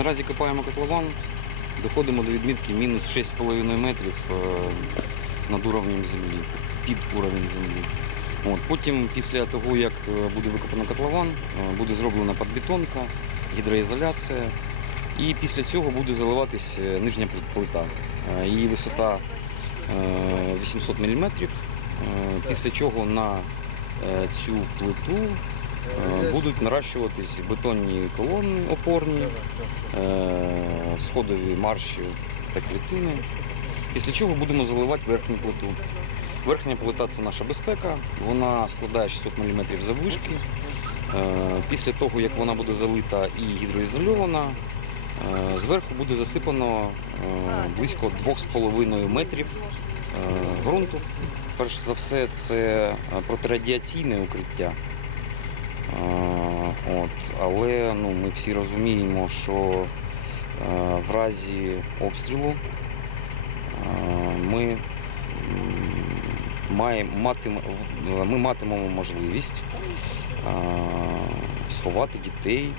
Наразі копаємо котлован, доходимо до відмітки мінус 6,5 метрів е, над уровнем землі, під уровень землі. От, потім, після того, як е, буде викопано котлован, е, буде зроблена підбетонка, гідроізоляція. І після цього буде заливатись нижня плита. Її висота е, 800 мм. Після чого на цю плиту будуть наращуватись бетонні колони опорні, сходові марші та клітини. Після чого будемо заливати верхню плиту. Верхня плита це наша безпека, вона складає 600 мм заввишки. Е, Після того, як вона буде залита і гідроізольована, е, зверху буде засипано е, близько 2,5 метрів е, ґрунту. Перш за все, це е, протирадіаційне укриття. От, але ну, ми всі розуміємо, що е, в разі обстрілу е, ми, ми матимемо можливість е, сховати дітей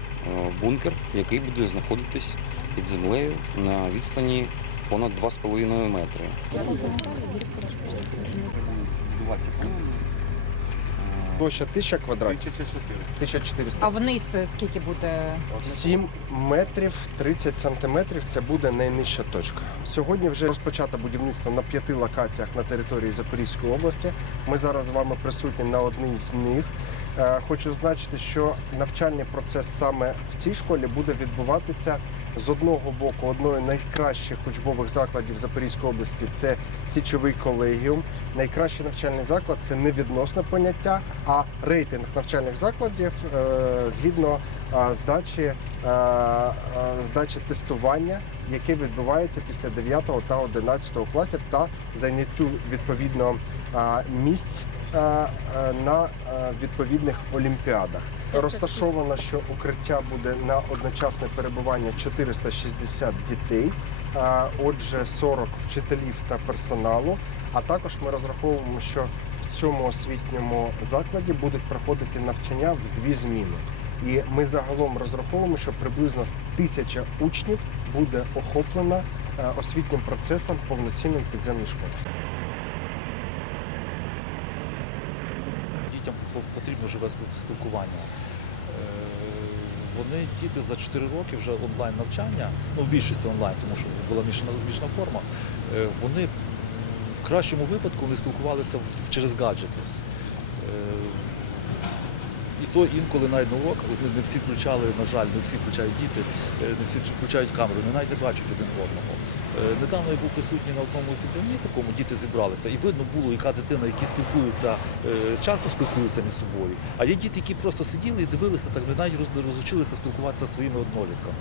в бункер, який буде знаходитись під землею на відстані понад 2,5 метри. Площа 1000 квадратів. 1400. А вниз скільки буде? 7 метрів 30 сантиметрів це буде найнижча точка. Сьогодні вже розпочато будівництво на п'яти локаціях на території Запорізької області. Ми зараз з вами присутні на одній з них. Е, Хочу зазначити, що навчальний процес саме в цій школі буде відбуватися з одного боку, одної з найкращих учбових закладів Запорізької області це січовий колегіум. Найкращий навчальний заклад це не відносне поняття, а рейтинг навчальних закладів е, згідно е, здачі, е, здачі тестування, яке відбувається після 9 та 11 класів, та зайняттю відповідно місць на відповідних олімпіадах. Розташовано, що укриття буде на одночасне перебування 460 дітей, отже, 40 вчителів та персоналу. А також ми розраховуємо, що в цьому освітньому закладі будуть проходити навчання в дві зміни. І ми загалом розраховуємо, що приблизно тисяча учнів буде охоплена е, освітнім процесом повноцінним підземній школі. Дітям потрібно живе спілкування. Е, Вони, діти за 4 роки вже онлайн навчання, ну в більшості онлайн, тому що була змішана змішана форма. е, Вони в кращому випадку не спілкувалися через гаджети. І то інколи навіть на уроках не, не всі включали, на жаль, не всі включають діти, е, не всі включають камеру, не навіть не бачать один одного. Е, Недавно я був присутній на одному зібранні, такому діти зібралися, і видно було, яка дитина, які спілкуються, е, часто спілкуються між собою. А є діти, які просто сиділи і дивилися, так навіть роз- розучилися спілкуватися зі своїми однолітками.